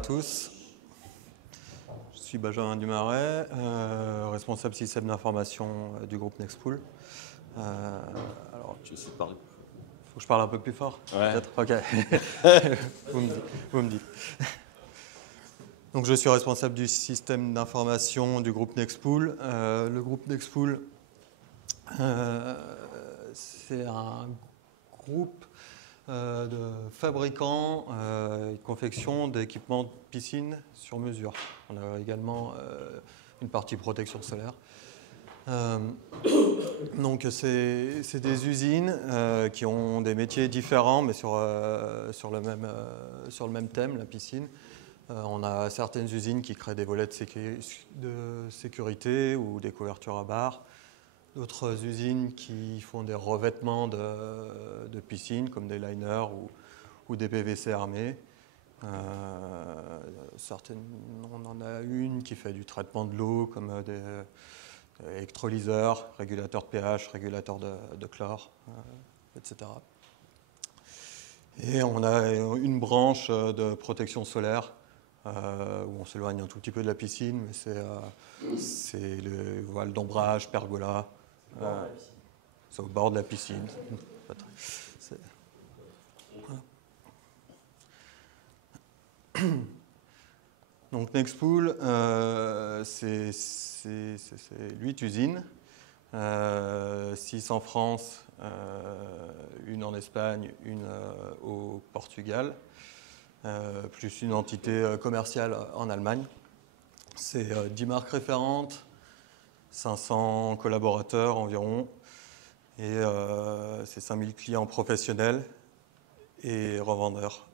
tous. Je suis Benjamin Dumaret, responsable système d'information du groupe Nextpool. Alors, je vais essayer de parler. Faut que je parle un peu plus fort, ouais. Peut-être. Ok. vous me dites. Donc, je suis responsable du système d'information du groupe Nextpool. Le groupe Nextpool, c'est un groupe de fabricants et confection d'équipements de piscine sur mesure. On a également une partie protection solaire. Donc c'est des usines qui ont des métiers différents, mais sur le même thème, la piscine. On a certaines usines qui créent des volets de sécurité ou des couvertures à barres. D'autres usines qui font des revêtements de piscine, comme des liners ou des PVC armés. On en a une qui fait du traitement de l'eau, comme des électrolyseurs, régulateurs de pH, régulateurs de chlore, etc. Et on a une branche de protection solaire, où on s'éloigne un tout petit peu de la piscine, mais c'est le voile d'ombrage, pergola. C'est au bord de la piscine. Voilà. Donc Nextpool, c'est 8 usines, 6 en France, une en Espagne, une au Portugal, plus une entité commerciale en Allemagne. C'est 10 marques référentes, 500 collaborateurs environ, et c'est 5000 clients professionnels et revendeurs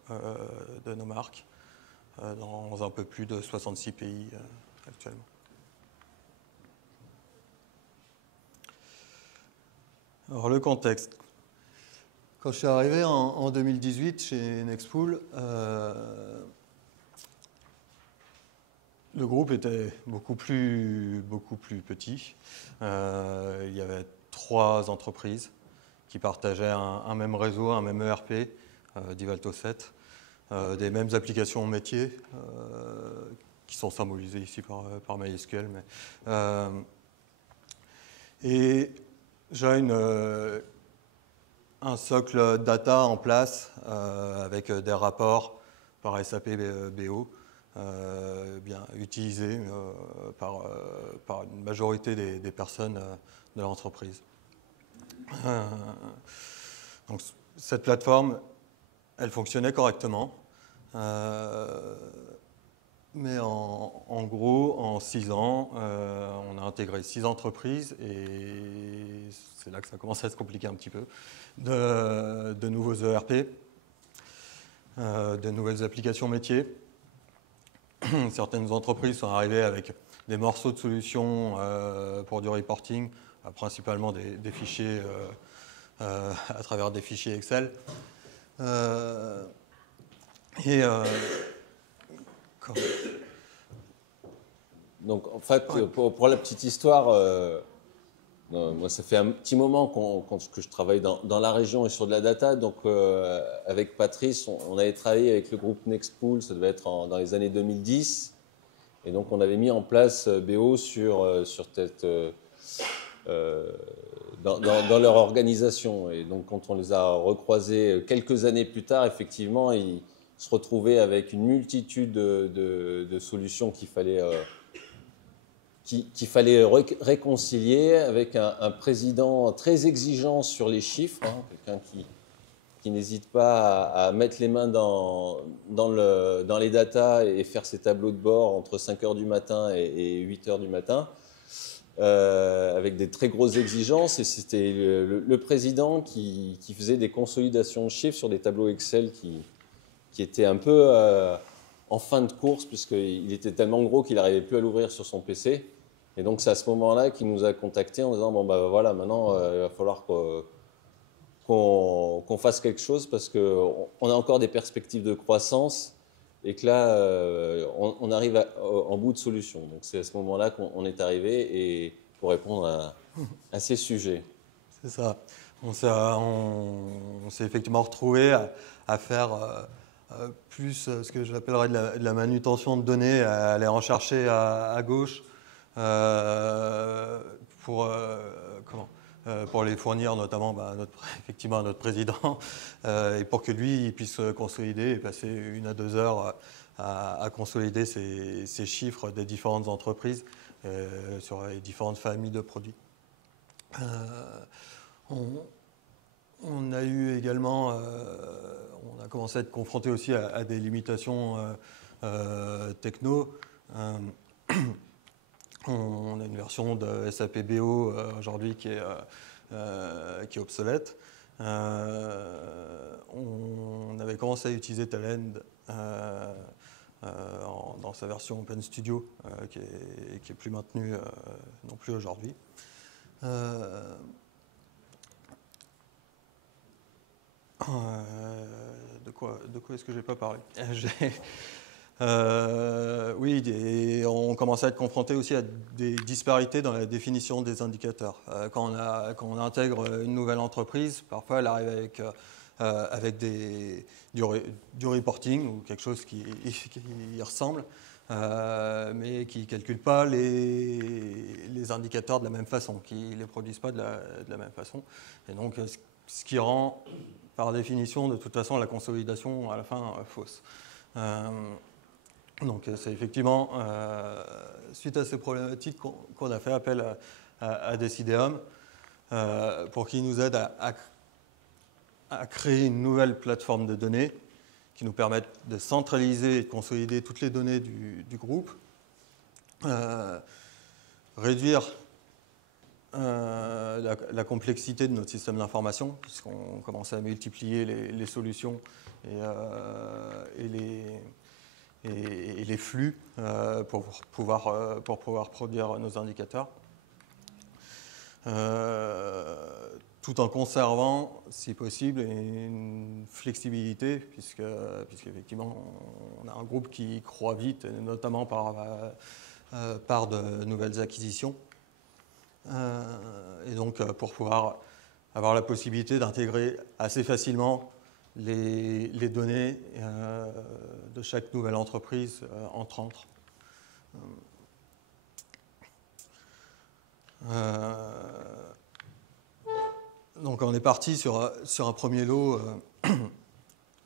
de nos marques dans un peu plus de 66 pays actuellement. Alors le contexte. Quand je suis arrivé en 2018 chez Nextpool, le groupe était beaucoup plus petit. Il y avait 3 entreprises qui partageaient un même réseau, un même ERP, Divalto 7, des mêmes applications métiers qui sont symbolisées ici par MySQL. Et j'ai un socle data en place avec des rapports par SAP BO. Bien utilisé par une majorité des personnes de l'entreprise. Donc, cette plateforme, elle fonctionnait correctement, mais en gros, en 6 ans, on a intégré 6 entreprises et c'est là que ça commence à se compliquer un petit peu. De nouveaux ERP, de nouvelles applications métiers. Certaines entreprises sont arrivées avec des morceaux de solutions pour du reporting, principalement des fichiers à travers des fichiers Excel. Donc, en fait, pour la petite histoire, moi, ça fait un petit moment que je travaille dans la région et sur de la data. Donc, avec Patrice, on avait travaillé avec le groupe Nextpool, ça devait être dans les années 2010. Et donc, on avait mis en place BO dans leur organisation. Et donc, quand on les a recroisés quelques années plus tard, effectivement, ils se retrouvaient avec une multitude de solutions qu'il fallait réconcilier, avec un président très exigeant sur les chiffres, quelqu'un qui n'hésite pas à mettre les mains dans les datas et faire ses tableaux de bord entre 5h du matin et 8h du matin, avec des très grosses exigences. Et c'était le président qui faisait des consolidations de chiffres sur des tableaux Excel qui étaient un peu en fin de course, puisqu'il était tellement gros qu'il n'arrivait plus à l'ouvrir sur son PC. Et donc, c'est à ce moment-là qu'il nous a contactés en disant « Bon, ben voilà, maintenant, il va falloir qu'on fasse quelque chose parce qu'on a encore des perspectives de croissance et que là, on arrive en bout de solution. » Donc, c'est à ce moment-là qu'on est arrivé et pour répondre à ces sujets. C'est ça. On s'est effectivement retrouvé à faire plus ce que j'appellerais de la manutention de données, aller en chercher à gauche pour, pour les fournir notamment effectivement à notre président et pour que lui il puisse consolider et passer 1 à 2 heures à consolider ces chiffres des différentes entreprises sur les différentes familles de produits. On a eu également, on a commencé à être confronté aussi à des limitations techno. On a une version de SAP BO aujourd'hui qui est obsolète. On avait commencé à utiliser Talend dans sa version Open Studio qui est plus maintenue non plus aujourd'hui. De quoi est-ce que je n'ai pas parlé? Oui, on commence à être confronté aussi à des disparités dans la définition des indicateurs. Quand on intègre une nouvelle entreprise, parfois elle arrive avec du reporting ou quelque chose qui y ressemble, mais qui ne calcule pas les indicateurs de la même façon, qui ne les produisent pas de la même façon. Et donc, ce qui rend, par définition, de toute façon, la consolidation à la fin fausse. Donc c'est effectivement suite à ces problématiques qu'on a fait appel à Decideum pour qu'ils nous aident à créer une nouvelle plateforme de données qui nous permette de centraliser et de consolider toutes les données du groupe, réduire la complexité de notre système d'information, puisqu'on commençait à multiplier les solutions et les flux pour pouvoir produire nos indicateurs, tout en conservant, si possible, une flexibilité, puisqu'effectivement, on a un groupe qui croît vite, notamment par de nouvelles acquisitions. Et donc, pour pouvoir avoir la possibilité d'intégrer assez facilement les données de chaque nouvelle entreprise entre. Donc on est parti sur un premier lot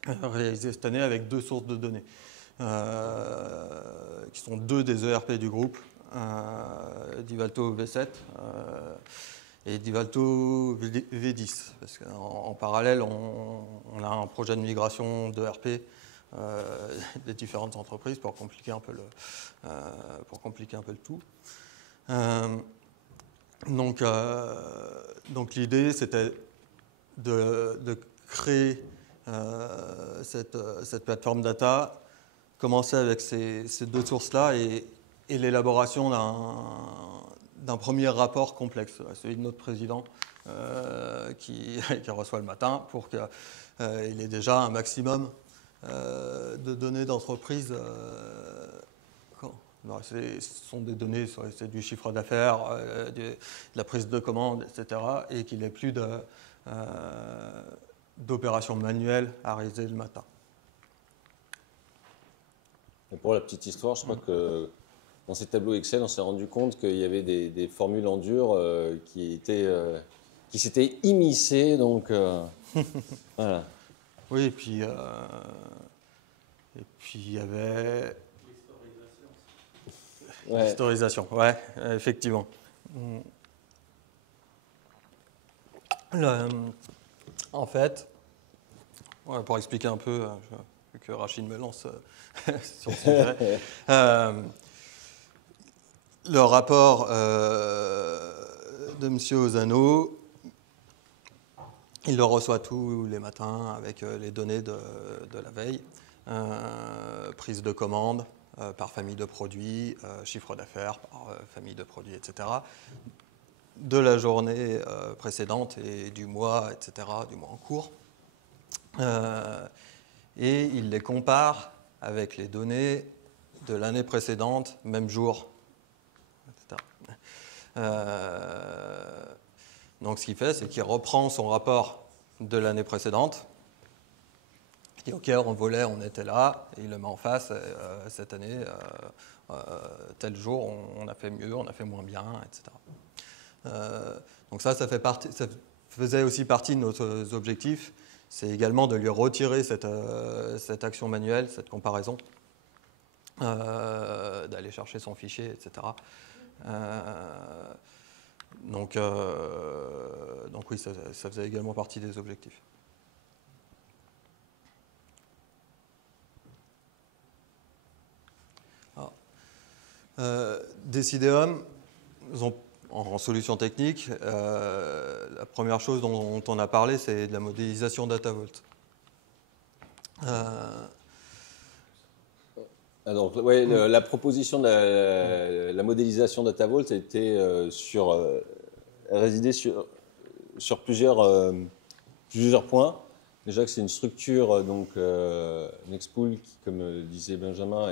réalisé cette année avec 2 sources de données, qui sont 2 des ERP du groupe, Divalto V7 et Divalto V10, parce qu'en parallèle, on a un projet de migration d'ERP des différentes entreprises pour compliquer un peu le tout. Donc l'idée, c'était de créer cette plateforme data, commencer avec ces 2 sources-là et l'élaboration d'un premier rapport complexe, celui de notre président qui reçoit le matin pour qu'il ait déjà un maximum de données d'entreprise. Ce sont des données, c'est du chiffre d'affaires, de la prise de commande, etc. Et qu'il n'ait plus d'opérations manuelles à réaliser le matin. Et pour la petite histoire, je crois que dans ces tableaux Excel, on s'est rendu compte qu'il y avait des formules en dur qui s'étaient immiscées. Donc, voilà. Oui, et puis il y avait... L'historisation, ouais, effectivement. En fait, pour expliquer un peu, vu que Rachid me lance sur le sujet, le rapport de M. Ozano, il le reçoit tous les matins avec les données de la veille, prise de commande, par famille de produits, chiffre d'affaires par famille de produits, etc., de la journée précédente et du mois, etc., du mois en cours. Et il les compare avec les données de l'année précédente, même jour, etc. Donc ce qu'il fait, c'est qu'il reprend son rapport de l'année précédente dit ok, on volait, on était là, et il le met en face, cette année, tel jour, on a fait mieux, on a fait moins bien, etc. Donc ça faisait aussi partie de nos objectifs, c'est également de lui retirer cette action manuelle, cette comparaison, d'aller chercher son fichier, etc. Donc oui, ça faisait également partie des objectifs. Decideum, en solution technique, la première chose dont on a parlé, c'est de la modélisation DataVault. Donc, ouais, la proposition de la modélisation DataVault résidait sur plusieurs points. Déjà que c'est une structure, donc Nextpool, qui, comme disait Benjamin,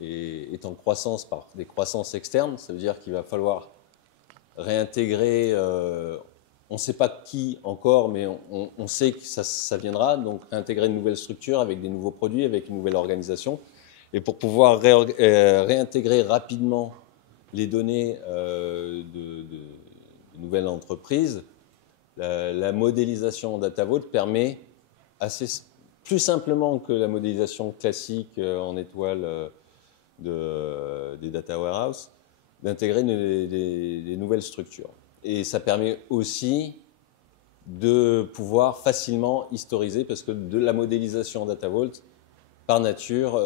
est en croissance par des croissances externes. Ça veut dire qu'il va falloir réintégrer, on ne sait pas qui encore, mais on sait que ça viendra, donc réintégrer une nouvelle structure avec des nouveaux produits, avec une nouvelle organisation. Et pour pouvoir réintégrer rapidement les données de nouvelles entreprises, la modélisation en DataVault permet, plus simplement que la modélisation classique en étoile des data warehouse, d'intégrer des nouvelles structures. Et ça permet aussi de pouvoir facilement historiser, parce que de la modélisation en DataVault, par nature,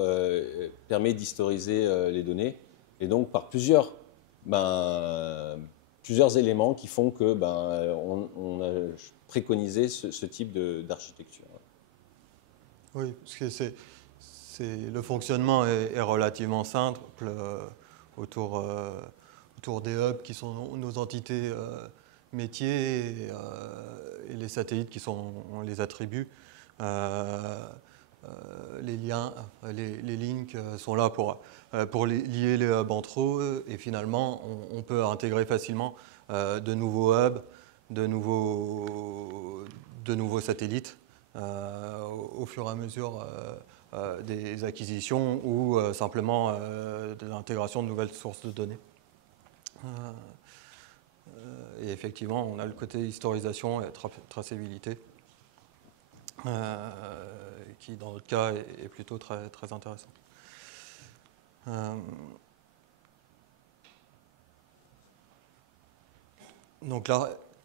permet d'historiser les données, et donc par plusieurs éléments qui font que on a préconisé ce type d'architecture. Oui, parce que le fonctionnement est relativement simple autour des hubs qui sont nos entités métiers et les satellites qui sont les attributs. Les liens, les links sont là pour lier les hubs entre eux, et finalement on peut intégrer facilement de nouveaux hubs, de nouveaux satellites au fur et à mesure des acquisitions ou simplement de l'intégration de nouvelles sources de données. Et effectivement, on a le côté historisation et traçabilité, qui dans notre cas est plutôt très, très intéressant. Donc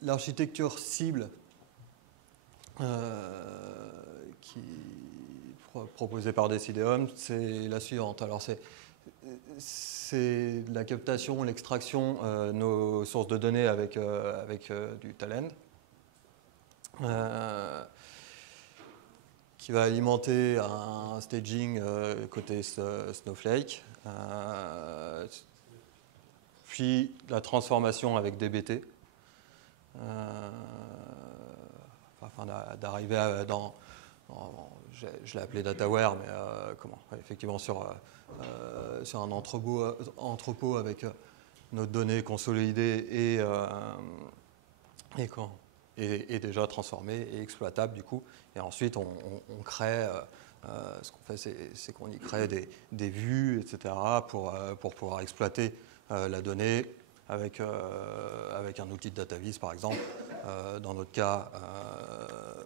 l'architecture cible proposée par Decideum, c'est la suivante. Alors c'est la captation, l'extraction de nos sources de données avec du Talend, qui va alimenter un staging côté Snowflake, puis la transformation avec DBT, afin d'arriver je l'ai appelé DataWare, mais effectivement sur un entrepôt avec nos données consolidées et déjà transformées et exploitables du coup. Et ensuite on crée, ce qu'on fait, c'est qu'on y crée des vues, etc. pour pouvoir exploiter la donnée avec un outil de DataVis par exemple. Dans notre cas,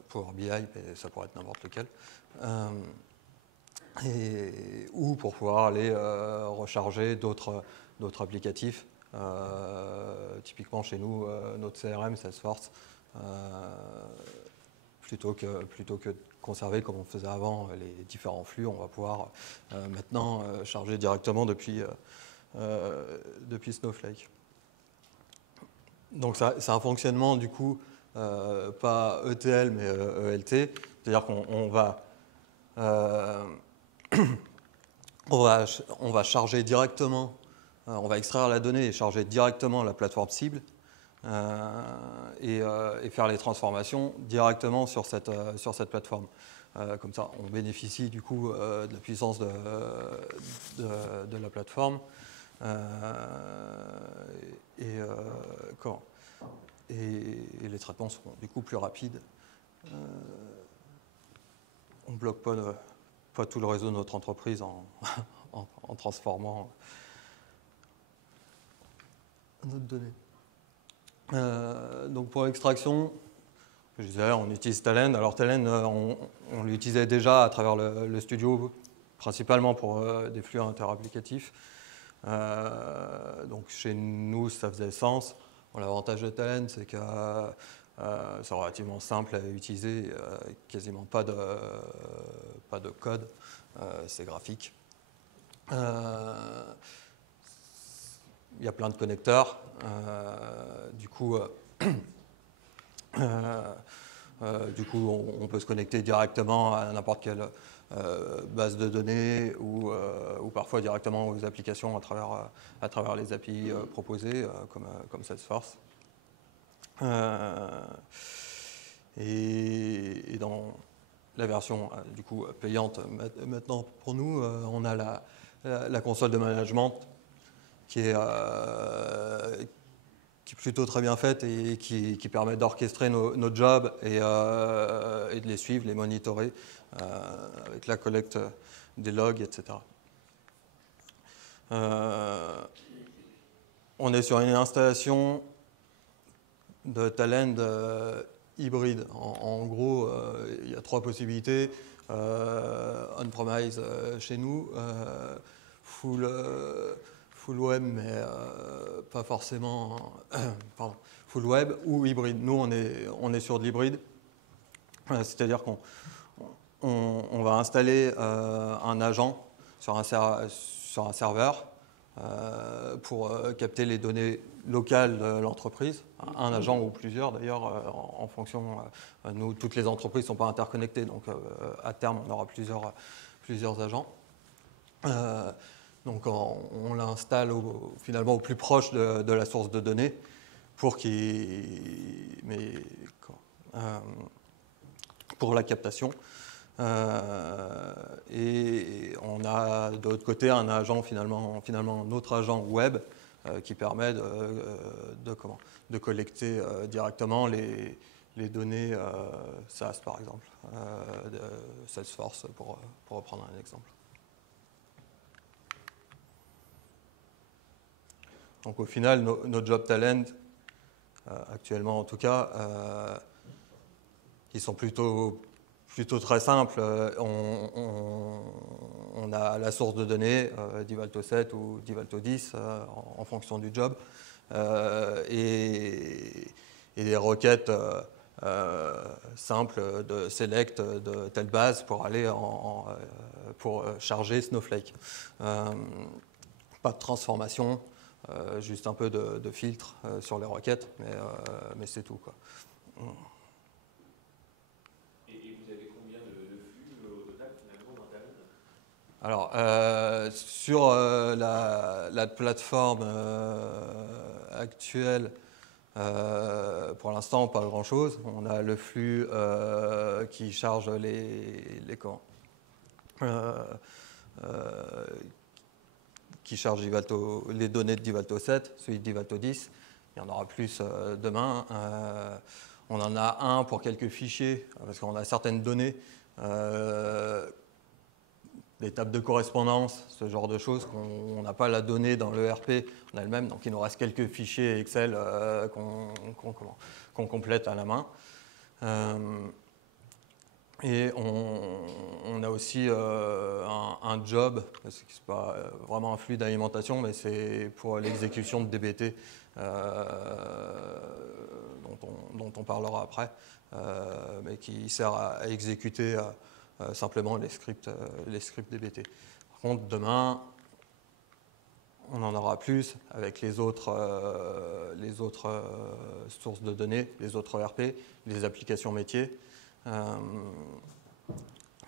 Power BI, mais ça pourrait être n'importe lequel. Ou pour pouvoir aller recharger d'autres applicatifs. Typiquement chez nous, notre CRM, Salesforce, plutôt que de conserver comme on faisait avant les différents flux, on va pouvoir maintenant charger directement depuis Snowflake. Donc c'est un fonctionnement du coup pas ETL mais ELT, c'est-à-dire qu'on va charger directement, on va extraire la donnée et charger directement la plateforme cible et faire les transformations directement sur cette plateforme. Comme ça, on bénéficie du coup de la puissance de la plateforme. Et les traitements seront du coup plus rapides. on ne bloque pas tout le réseau de notre entreprise en transformant notre donnée. Donc pour l'extraction, je disais, on utilise Talend. Alors Talend, on l'utilisait déjà à travers le studio, principalement pour des flux interapplicatifs. Donc chez nous, ça faisait sens. Bon, l'avantage de Talend, c'est que c'est relativement simple à utiliser, quasiment pas de code, c'est graphique. Il y a plein de connecteurs. Du coup, on peut se connecter directement à n'importe quelle base de données ou parfois directement aux applications à travers les API proposées, comme Salesforce. Et dans la version du coup payante maintenant pour nous, on a la console de management qui est plutôt très bien faite et qui permet d'orchestrer nos jobs et de les suivre, les monitorer avec la collecte des logs, etc. On est sur une installation de Talend hybride. En gros, il y a 3 possibilités. On-premise chez nous, full web, mais pas forcément pardon, full web ou hybride. Nous, on est sur de l'hybride, c'est-à-dire qu'on va installer un agent sur un serveur pour capter les données locales de l'entreprise, un agent ou plusieurs d'ailleurs, en fonction. Nous, toutes les entreprises ne sont pas interconnectées, donc à terme, on aura plusieurs agents. Donc on l'installe finalement au plus proche de la source de données pour pour la captation. Et on a de l'autre côté un agent finalement un autre agent web qui permet de collecter directement les données SaaS par exemple, de Salesforce pour reprendre un exemple. Donc au final, nos job talent, actuellement en tout cas, ils sont plutôt très simples. On a la source de données, Divalto 7 ou Divalto 10 en fonction du job, et des requêtes simples de select de telle base pour aller pour charger Snowflake. Pas de transformation. Juste un peu de filtre sur les requêtes, mais c'est tout, quoi. Et vous avez combien de flux au total finalement dans Talend ? Alors, sur la plateforme actuelle, pour l'instant, pas grand-chose. On a le flux qui charge qui charge les données de Divalto 7, celui de Divalto 10. Il y en aura plus demain. On en a un pour quelques fichiers, parce qu'on a certaines données, des tables de correspondance, ce genre de choses, qu'on n'a pas la donnée dans l'ERP en elle-même, donc il nous reste quelques fichiers Excel qu'on complète à la main. Et on a aussi un job, parce que ce n'est pas vraiment un flux d'alimentation, mais c'est pour l'exécution de DBT, dont on parlera après, mais qui sert à exécuter simplement les scripts DBT. Par contre, demain, on en aura plus avec les autres sources de données, les autres ERP, les applications métiers,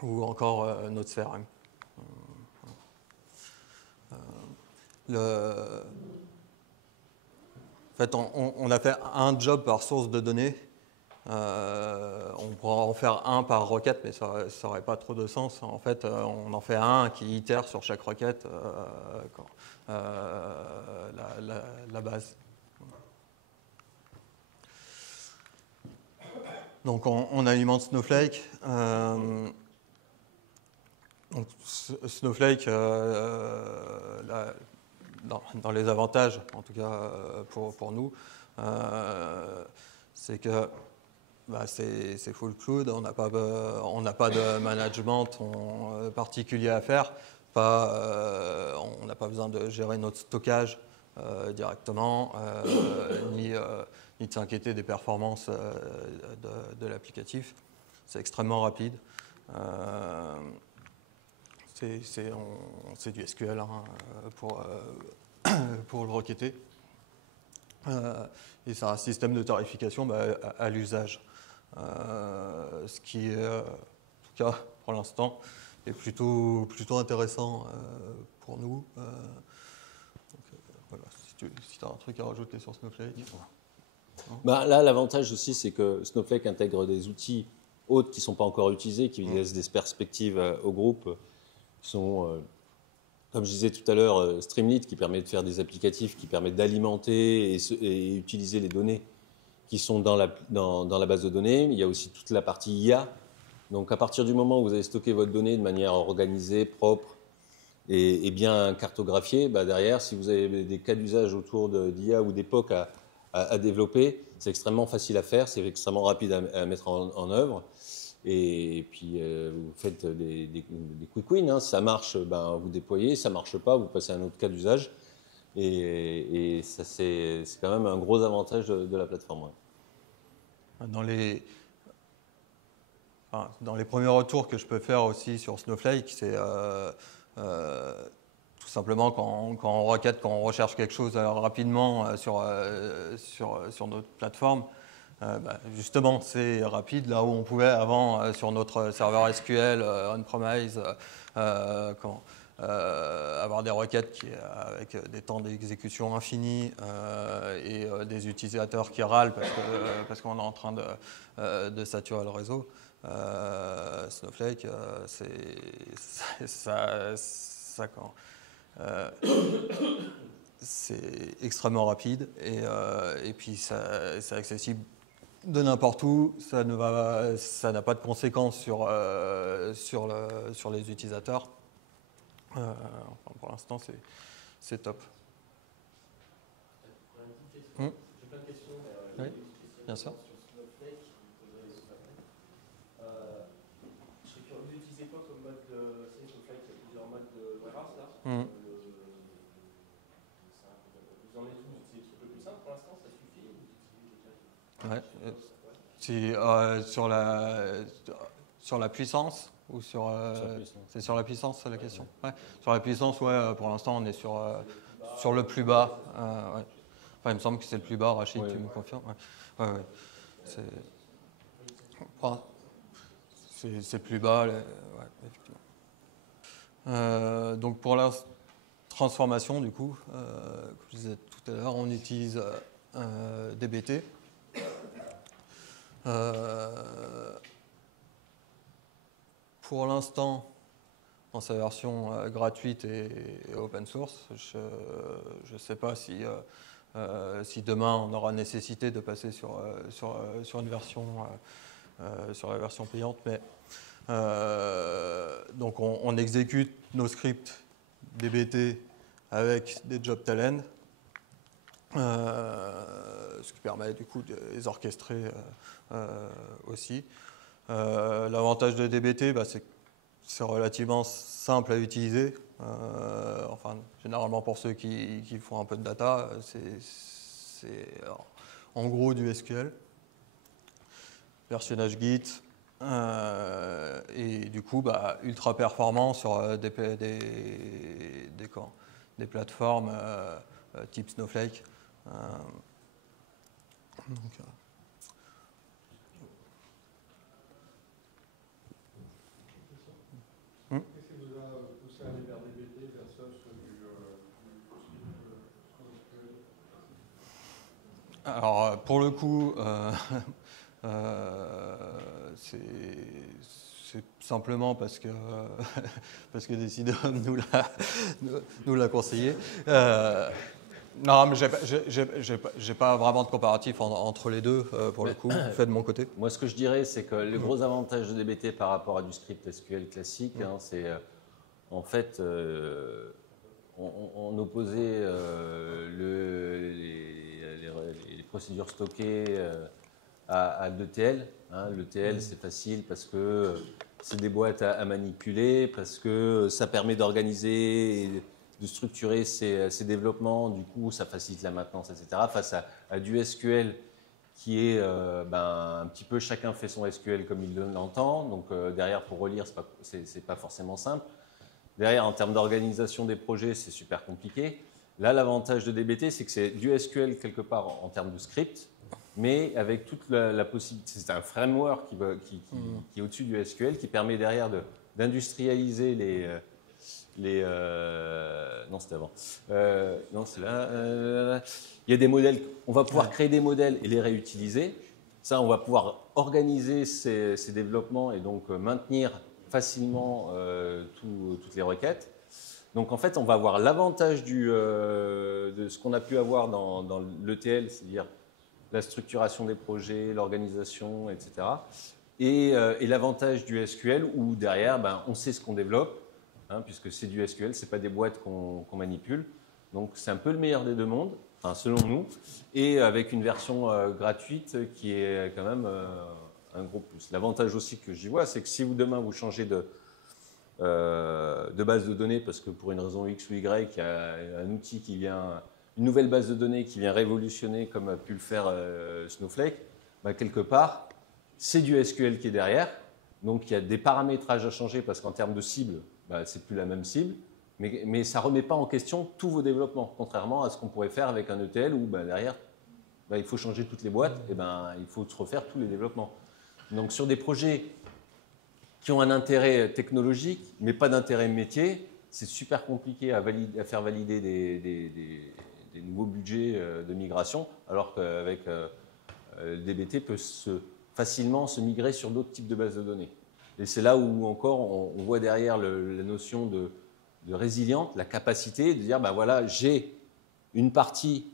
ou encore notre CRM. En fait, on a fait un job par source de données. On pourra en faire un par requête, mais ça n'aurait pas trop de sens. En fait, on en fait un qui itère sur chaque requête la base. Donc on alimente Snowflake. Donc, Snowflake, dans les avantages, en tout cas pour nous, c'est que c'est full cloud, on n'a pas de management particulier à faire, on n'a pas besoin de gérer notre stockage directement, ni de s'inquiéter des performances de l'applicatif. C'est extrêmement rapide. C'est du SQL pour le requêter. Et c'est un système de tarification à l'usage. Ce qui est, en tout cas pour l'instant, est plutôt intéressant pour nous. Voilà, si tu as un truc à rajouter sur Snowflake. Là, l'avantage aussi, c'est que Snowflake intègre des outils autres qui ne sont pas encore utilisés, qui laissent des perspectives au groupe, qui sont, comme je disais tout à l'heure, Streamlit, qui permet de faire des applicatifs, qui permet d'alimenter et utiliser les données qui sont dans la base de données. Il y a aussi toute la partie IA. Donc, à partir du moment où vous avez stocké votre donnée de manière organisée, propre et bien cartographiée, derrière, si vous avez des cas d'usage autour d'IA ou d'époque à développer, c'est extrêmement facile à faire, c'est extrêmement rapide à mettre en œuvre. Et puis, vous faites des quick wins. Hein. Si ça marche, vous déployez. Si ça ne marche pas, vous passez à un autre cas d'usage. Et ça, c'est quand même un gros avantage de la plateforme. Ouais. Dans les premiers retours que je peux faire aussi sur Snowflake, c'est tout simplement quand on recherche quelque chose rapidement sur notre plateforme, justement c'est rapide, là où on pouvait avant sur notre serveur SQL on-premise avoir des requêtes avec des temps d'exécution infinis et des utilisateurs qui râlent parce qu'on est en train de saturer le réseau. Snowflake, c'est extrêmement rapide et puis c'est accessible de n'importe où. Ça n'a pas de conséquences sur les utilisateurs. Pour l'instant, c'est top. J'ai plein de questions. Oui, bien sûr. Vous utilisez quoi comme mode de Snowflake? Il y a plusieurs modes de warehouse là. Vous en êtes où? Vous utilisez le truc le plus simple pour l'instant? Ça suffit? Sur la puissance ou sur c'est sur la puissance, c'est la question. Ouais. Sur la puissance, pour l'instant on est sur le plus bas. Ouais. Enfin, il me semble que c'est le plus bas, Rachid, tu me confirmes? Ouais. C'est plus bas, effectivement. Donc pour la transformation, du coup, comme je disais tout à l'heure, on utilise DBT. Pour l'instant, dans sa version gratuite et open source, je ne sais pas si demain on aura nécessité de passer sur une version sur la version payante, mais donc on exécute nos scripts DBT avec des job talent, ce qui permet du coup de les orchestrer aussi. L'avantage de DBT, c'est que c'est relativement simple à utiliser. Généralement pour ceux qui font un peu de data, c'est en gros du SQL. Versionnage Git, et du coup ultra performant sur des plateformes type Snowflake. Qu'est-ce qui vous a poussé à aller vers DBT versus du Alors pour le coup, c'est simplement parce que Decidium nous l'a conseillé. Non, mais j'ai pas vraiment de comparatif entre les deux pour le coup, fait de mon côté. Moi, ce que je dirais, c'est que le gros avantage de DBT par rapport à du script SQL classique, c'est en fait, on opposait les procédures stockées à l'ETL. Hein. L'ETL, c'est facile parce que c'est des boîtes à manipuler, parce que ça permet d'organiser et de structurer ses développements. Du coup, ça facilite la maintenance, etc. Face à du SQL qui est un petit peu chacun fait son SQL comme il l'entend. Donc derrière, pour relire, c'est pas forcément simple. Derrière, en termes d'organisation des projets, c'est super compliqué. Là, l'avantage de DBT, c'est que c'est du SQL quelque part en termes de script, mais avec toute la possibilité. C'est un framework qui est au-dessus du SQL, qui permet derrière d'industrialiser non, c'était avant. Non, c'est là. Il y a des modèles. On va pouvoir créer des modèles et les réutiliser. Ça, on va pouvoir organiser ces développements et donc maintenir facilement toutes les requêtes. Donc en fait, on va avoir l'avantage de ce qu'on a pu avoir dans l'ETL, c'est-à-dire la structuration des projets, l'organisation, etc. Et l'avantage du SQL où derrière, on sait ce qu'on développe, hein, puisque c'est du SQL, ce n'est pas des boîtes qu'on manipule. Donc c'est un peu le meilleur des deux mondes, enfin, selon nous, et avec une version gratuite qui est quand même un gros plus. L'avantage aussi que j'y vois, c'est que si demain vous changez de base de données, parce que pour une raison X ou Y, il y a un outil qui vient, une nouvelle base de données qui vient révolutionner, comme a pu le faire Snowflake, quelque part, c'est du SQL qui est derrière. Donc il y a des paramétrages à changer, parce qu'en termes de cible, c'est plus la même cible, mais ça ne remet pas en question tous vos développements, contrairement à ce qu'on pourrait faire avec un ETL où derrière, il faut changer toutes les boîtes, et il faut refaire tous les développements. Donc sur des projets qui ont un intérêt technologique, mais pas d'intérêt métier, c'est super compliqué à faire valider des nouveaux budgets de migration, alors qu'avec DBT peut facilement se migrer sur d'autres types de bases de données. Et c'est là où encore on voit derrière la notion de résilience, la capacité de dire, voilà, j'ai une partie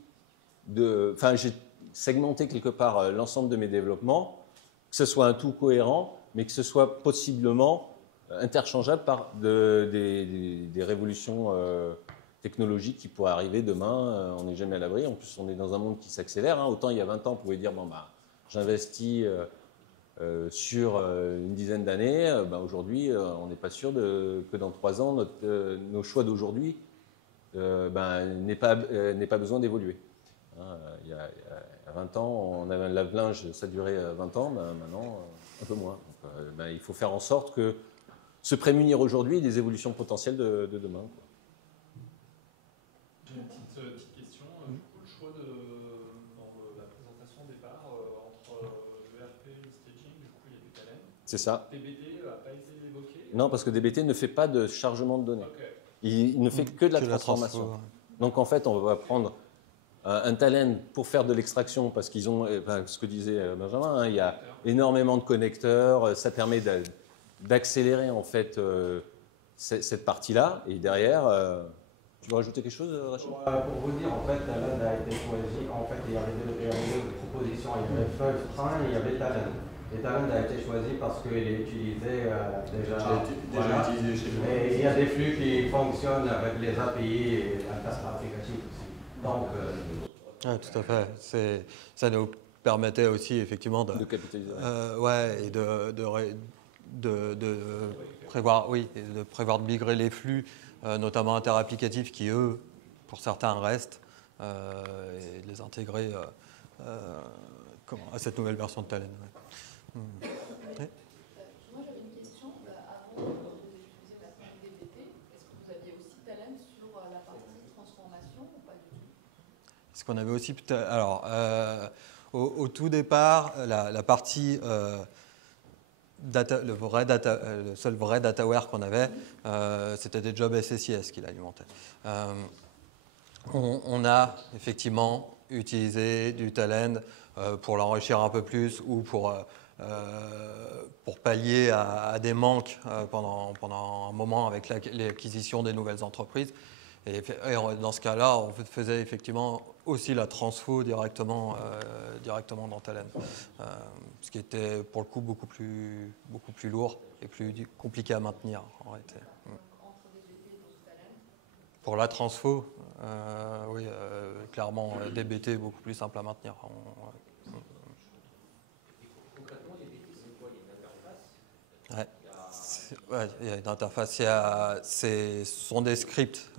j'ai segmenté quelque part l'ensemble de mes développements, que ce soit un tout cohérent, mais que ce soit possiblement interchangeable par des révolutions technologiques qui pourraient arriver demain. On n'est jamais à l'abri. En plus, on est dans un monde qui s'accélère. Hein. Autant il y a 20 ans, on pouvait dire, j'investis sur une dizaine d'années. Aujourd'hui, on n'est pas sûr que dans 3 ans, nos choix d'aujourd'hui n'aient pas besoin d'évoluer. Hein, il y a 20 ans, on avait un lave-linge, ça durait 20 ans, maintenant, un peu moins. Donc, il faut faire en sorte que se prémunir aujourd'hui des évolutions potentielles de demain. J'ai une petite question. Du coup, le choix dans la présentation au départ entre l'ERP et le staging, du coup, il y a du talent. C'est ça. DBT n'a pas été évoqué? Non, parce que DBT ne fait pas de chargement de données. Okay. Il ne fait que de la transformation. Donc en fait, on va prendre un talent pour faire de l'extraction, parce qu'ils ont, ce que disait Benjamin, hein, il y a énormément de connecteurs, ça permet d'accélérer en fait cette partie-là. Et derrière, tu veux rajouter quelque chose, Rachid? Pour vous dire, en fait, Talend a été choisi. En fait, il y avait deux propositions. Il y avait First Train et il y avait Talend. Et Talend a été choisi parce qu'il est utilisé déjà utilisé chez nous. Et il y a des flux qui fonctionnent avec les API et l'interface applicative aussi. Donc, tout à fait. Ça nous permettait aussi effectivement de capitaliser. Et de prévoir, de migrer les flux, notamment interapplicatifs qui, eux, pour certains restent, et de les intégrer à cette nouvelle version de Talend. Ouais. Moi, j'avais une question. Avant d'utiliser la DBT, est-ce que vous aviez aussi Talend sur la partie transformation ou pas du tout? Est-ce qu'on avait aussi... Alors, au tout départ, la partie... le seul vrai dataware qu'on avait, c'était des jobs SSIS qui l'alimentaient. On a effectivement utilisé du Talend pour l'enrichir un peu plus ou pour pallier à des manques pendant un moment avec l'acquisition des nouvelles entreprises. Et dans ce cas-là, on faisait effectivement aussi la transfo directement dans Talend, ce qui était pour le coup beaucoup plus lourd et plus compliqué à maintenir en réalité. Entre DBT Pour la transfo, oui, clairement, DBT beaucoup plus simple à maintenir. Concrètement, les BT, c'est quoi? Il y a une interface? Ouais. Ouais, il y a une interface. Ce sont des scripts.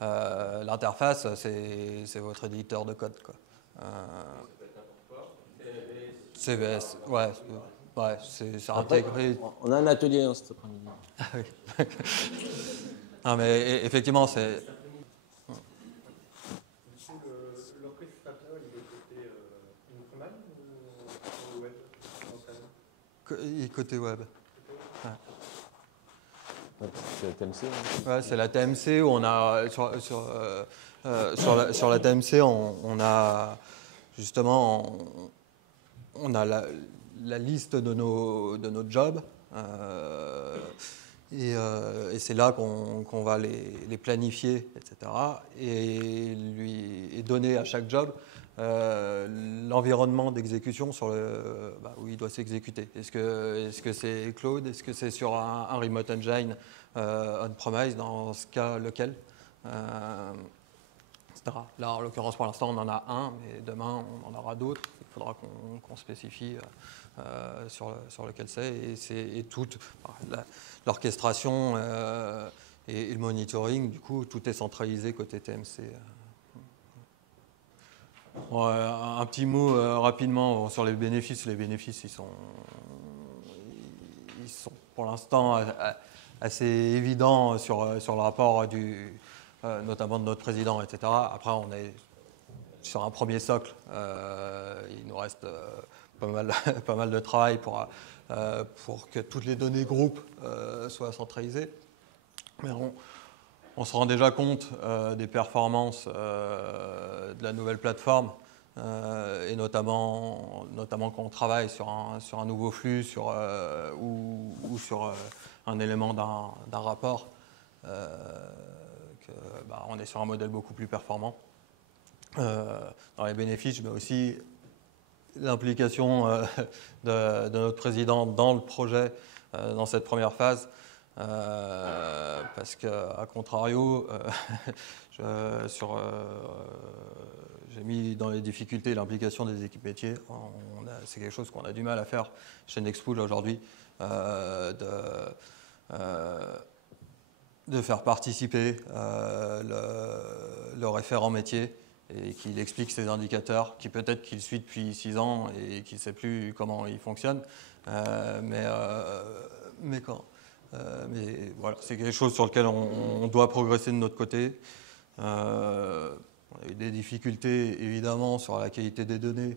L'interface, c'est votre éditeur de code, quoi. CVS, ouais, c'est intégré. On a un atelier cet après-midi. Ah oui. Non, mais effectivement, c'est. L'orchestrateur, il est côté on-premise ou sur le web? Côté web. C'est la TMC. Ouais, c'est la TMC où on a sur la TMC on a justement on a la liste de nos jobs et c'est là qu'on va les planifier, etc. et donner à chaque job l'environnement d'exécution où il doit s'exécuter. Est-ce que c'est cloud? Est-ce que c'est sur un remote engine on-premise? Dans ce cas, lequel, etc. Là, en l'occurrence, pour l'instant, on en a un, mais demain, on en aura d'autres. Il faudra qu'on spécifie sur lequel c'est. Et toute l'orchestration et le monitoring, du coup, tout est centralisé côté TMC. Bon, un petit mot rapidement sur les bénéfices. Les bénéfices, ils sont pour l'instant assez évidents sur le rapport notamment de notre président, etc. Après, on est sur un premier socle. Il nous reste pas mal de travail pour que toutes les données groupes soient centralisées. Mais on se rend déjà compte des performances de la nouvelle plateforme et notamment quand on travaille sur un nouveau flux ou sur un élément d'un rapport, on est sur un modèle beaucoup plus performant. Dans les bénéfices, mais aussi l'implication de notre président dans le projet, dans cette première phase. Parce qu'à contrario, j'ai mis dans les difficultés l'implication des équipes métiers. C'est quelque chose qu'on a du mal à faire chez Nextpool aujourd'hui, de faire participer le référent métier et qu'il explique ses indicateurs, qui peut-être qu'il suit depuis 6 ans et qu'il ne sait plus comment ils fonctionnent. Mais voilà, c'est quelque chose sur lequel on doit progresser de notre côté. On a eu des difficultés évidemment sur la qualité des données.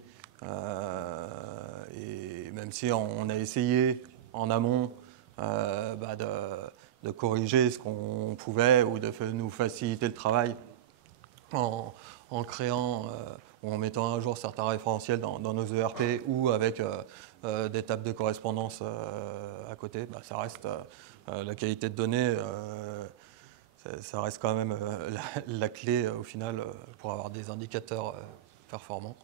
Et même si on a essayé en amont de corriger ce qu'on pouvait ou de nous faciliter le travail en créant ou en mettant à jour certains référentiels dans nos ERP ou avec des tables de correspondance à côté, ça reste la qualité de données, ça reste quand même la clé au final pour avoir des indicateurs performants.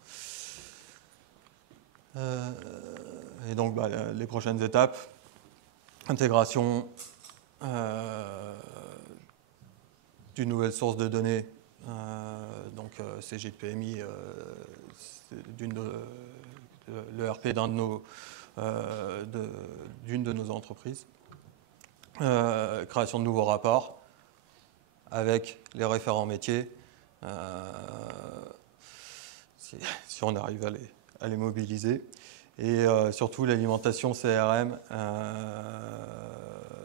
Et donc les prochaines étapes, intégration d'une nouvelle source de données, donc CGPMI, l'ERP d'une de nos entreprises. Création de nouveaux rapports avec les référents métiers, si on arrive à les mobiliser. Et surtout l'alimentation CRM,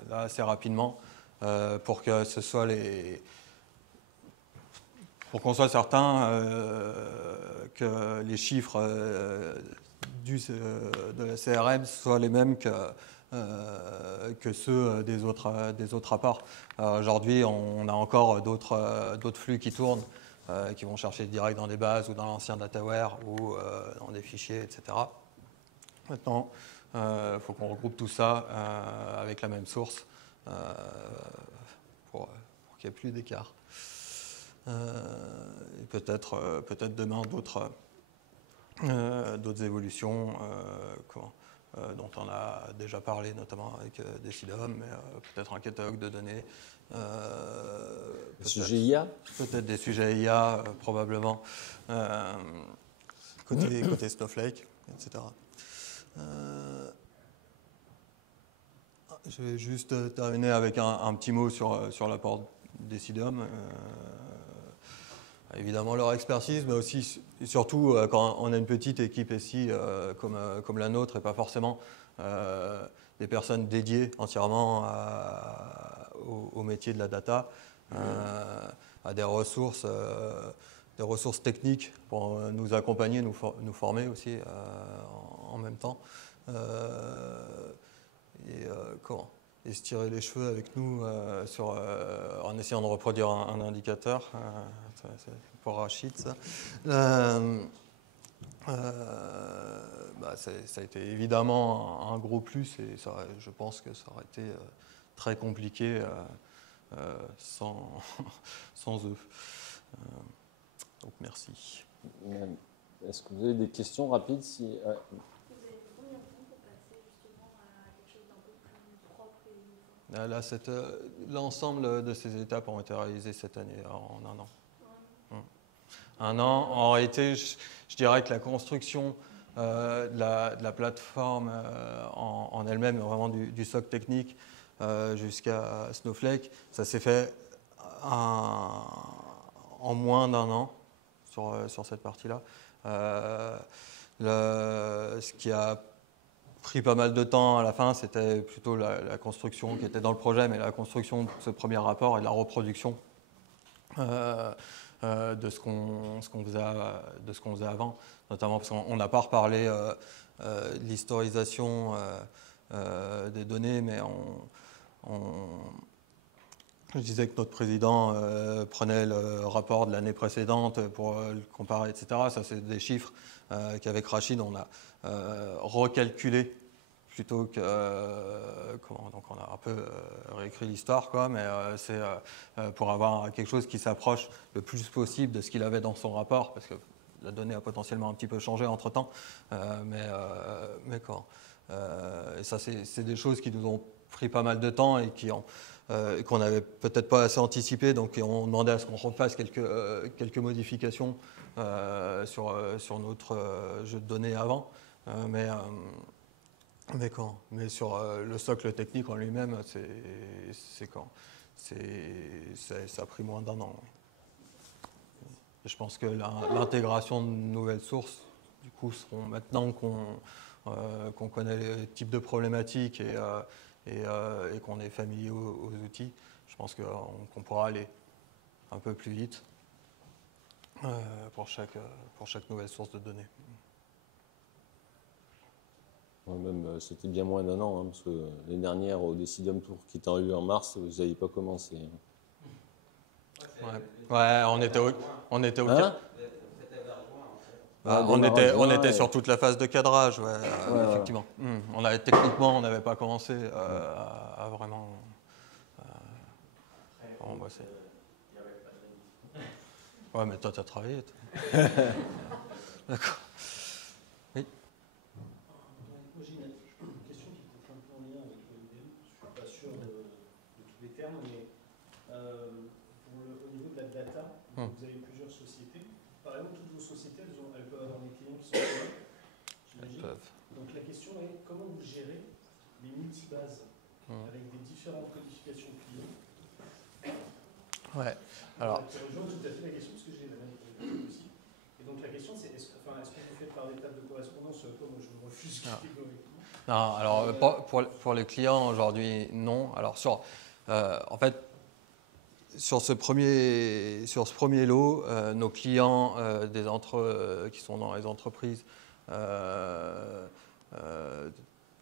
là assez rapidement, pour que ce soit pour qu'on soit certain que les chiffres de la CRM soient les mêmes que ceux des autres rapports. Aujourd'hui, on a encore d'autres flux qui tournent, qui vont chercher direct dans des bases ou dans l'ancien dataware ou dans des fichiers, etc. Maintenant, il faut qu'on regroupe tout ça avec la même source pour qu'il n'y ait plus d'écart. Et peut-être demain d'autres évolutions, dont on a déjà parlé, notamment avec Decidum, mais peut-être un catalogue de données. Sujet IA ? Peut-être des sujets IA, probablement, côté Snowflake, etc. Je vais juste terminer avec un petit mot sur l'apport Decidum. Évidemment leur expertise, mais aussi surtout quand on a une petite équipe ici comme la nôtre et pas forcément des personnes dédiées entièrement au métier de la data, à des ressources techniques pour nous accompagner, nous former aussi en même temps. Et se tirer les cheveux avec nous en essayant de reproduire un indicateur. C'est pour Rachid, ça. Ça a été évidemment un gros plus et je pense que ça aurait été très compliqué sans eux. Donc merci. Est-ce que vous avez des questions rapides Là, l'ensemble de ces étapes ont été réalisées cette année, en un an. Un an. En réalité, je dirais que la construction de la plateforme en elle-même, vraiment du socle technique jusqu'à Snowflake, ça s'est fait en moins d'un an sur cette partie-là. Ce qui a pris pas mal de temps à la fin, c'était plutôt la construction qui était dans le projet, mais la construction de ce premier rapport et la reproduction de ce qu'on faisait avant, notamment parce qu'on n'a pas reparlé de l'historisation des données, mais je disais que notre président prenait le rapport de l'année précédente pour le comparer, etc. Ça, c'est des chiffres qu'avec Rachid, on a recalculé plutôt que... donc on a un peu réécrit l'histoire, mais c'est pour avoir quelque chose qui s'approche le plus possible de ce qu'il avait dans son rapport, parce que la donnée a potentiellement un petit peu changé entre-temps. Et ça, c'est des choses qui nous ont pris pas mal de temps et qu'on n'avait peut-être pas assez anticipé, donc on demandait à ce qu'on refasse quelques modifications sur notre jeu de données avant. Mais sur le socle technique en lui-même, ça a pris moins d'un an. Et je pense que l'intégration de nouvelles sources, du coup, seront maintenant qu'on connaît les types de problématiques et qu'on est familier aux outils, je pense qu'on pourra aller un peu plus vite pour chaque nouvelle source de données. Même, c'était bien moins d'un an, parce que l'année dernière, au Decidum Tour qui était eu en mars, vous n'aviez pas commencé. Ouais, on était au on était sur toute la phase de cadrage, effectivement. Techniquement, on n'avait pas commencé à vraiment bosser. Ouais, mais toi, tu as travaillé. D'accord. Oui. Moi, j'ai une question qui est un peu en lien avec le vidéo. Je ne suis pas sûr de tous les termes, mais au niveau de la data, vous avez plusieurs sociétés. Par exemple, toutes vos sociétés, elles peuvent avoir des clients qui sont communs, j'imagine. Donc la question est, comment vous gérez les multibases avec des différentes codifications de clients? Ouais. Alors. Ça rejoint tout à fait la question, parce que j'ai la même question aussi. Et donc la question, c'est est-ce que vous faites par des tables de correspondance, comme je me refuse catégoriquement? Non, alors pour les clients aujourd'hui, non. Alors en fait, sur ce premier lot, nos clients qui sont dans les entreprises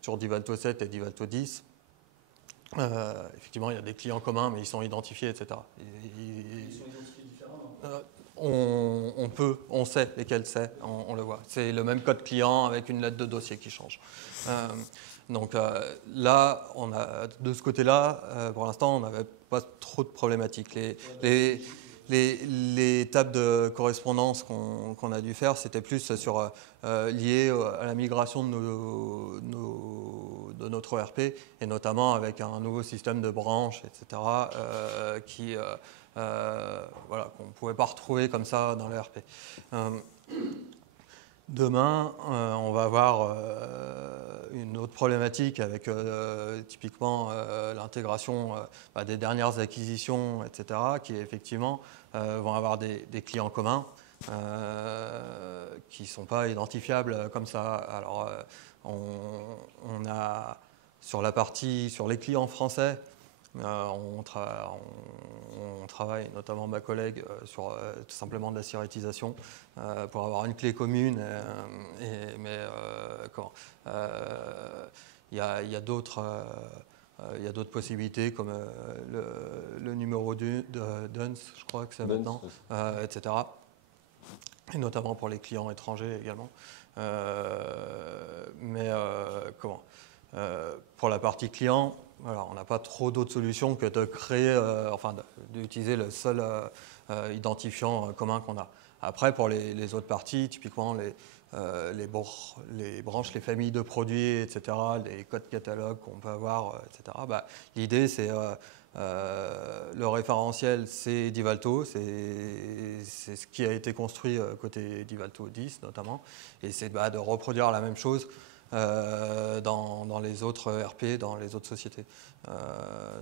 sur Divalto 7 et Divalto 10, effectivement, il y a des clients communs, mais ils sont identifiés, etc. Ils sont identifiés différemment. On sait lesquels c'est, on le voit. C'est le même code client avec une lettre de dossier qui change. Donc là, de ce côté-là, pour l'instant, on n'avait pas trop de problématiques. les tables de correspondance qu'on a dû faire, c'était plus lié à la migration de notre ERP, et notamment avec un nouveau système de branches, etc., voilà, qu'on ne pouvait pas retrouver comme ça dans l'ERP. Demain, on va avoir une autre problématique avec typiquement l'intégration des dernières acquisitions, etc., qui effectivement vont avoir des clients communs qui ne sont pas identifiables comme ça. Alors, on a sur les clients français, on travaille, notamment ma collègue, sur tout simplement de la syrétisation pour avoir une clé commune. Mais il y a d'autres possibilités comme le numéro de DUNS, je crois que c'est maintenant, etc. Et notamment pour les clients étrangers également. Pour la partie client, voilà, on n'a pas trop d'autres solutions que de créer, d'utiliser le seul identifiant commun qu'on a. Après, pour les autres parties, typiquement les branches, les familles de produits, etc., les codes catalogues qu'on peut avoir, etc., l'idée, c'est le référentiel, c'est Divalto, c'est ce qui a été construit côté Divalto 10 notamment, et c'est de reproduire la même chose dans les autres ERP, dans les autres sociétés.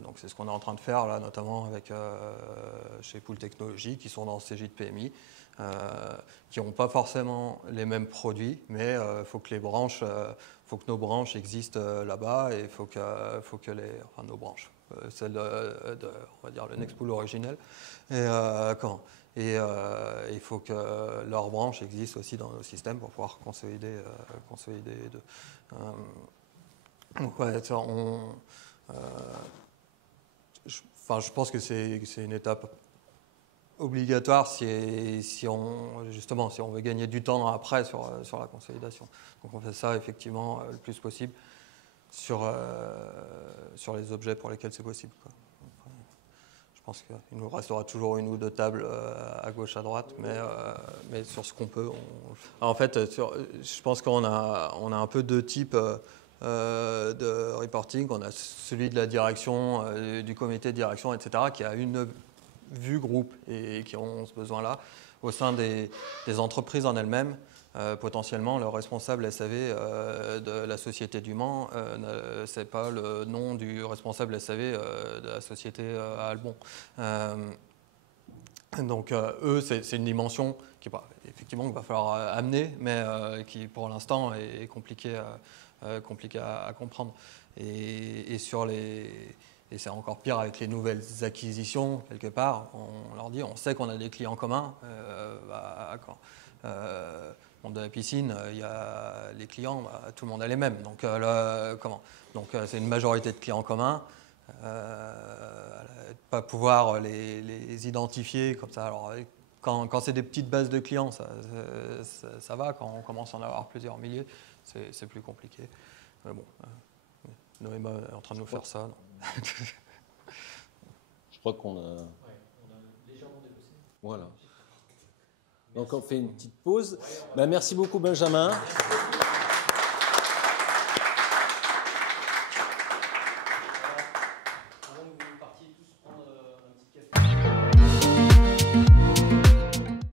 Donc c'est ce qu'on est en train de faire là, notamment avec chez Pool Technologies, qui sont dans le CJ de PMI, qui n'ont pas forcément les mêmes produits, mais il faut que nos branches existent là-bas, et il faut que nos branches, celle on va dire le Nextpool originel, et il faut que leurs branches existent aussi dans nos systèmes pour pouvoir consolider les deux. Donc, ouais, je pense que c'est une étape obligatoire si on veut gagner du temps après sur la consolidation. Donc on fait ça effectivement le plus possible sur les objets pour lesquels c'est possible, quoi. Je pense qu'il nous restera toujours une ou deux tables à gauche, à droite, mais sur ce qu'on peut. En fait, je pense qu'on a un peu deux types de reporting. On a celui de la direction, du comité de direction, etc., qui a une vue groupe et qui ont ce besoin-là. Au sein des entreprises en elles-mêmes, potentiellement, le responsable SAV de la société du Mans, c'est pas le nom du responsable SAV de la société à Albon. Donc, eux, c'est une dimension qui, effectivement, qu'il va falloir amener, mais qui, pour l'instant, est compliquée à comprendre. Et c'est encore pire avec les nouvelles acquisitions, quelque part. On leur dit, on sait qu'on a des clients communs. De la piscine, il y a les clients, tout le monde a les mêmes. Donc, c'est une majorité de clients communs. Pas pouvoir les identifier comme ça. Alors, quand c'est des petites bases de clients, ça va. Quand on commence à en avoir plusieurs milliers, c'est plus compliqué. Mais bon, Noéma est en train de nous faire ça. Non. Je crois qu'on a... Ouais, on a légèrement dépassé. Voilà. Donc on fait une petite pause. Merci beaucoup Benjamin.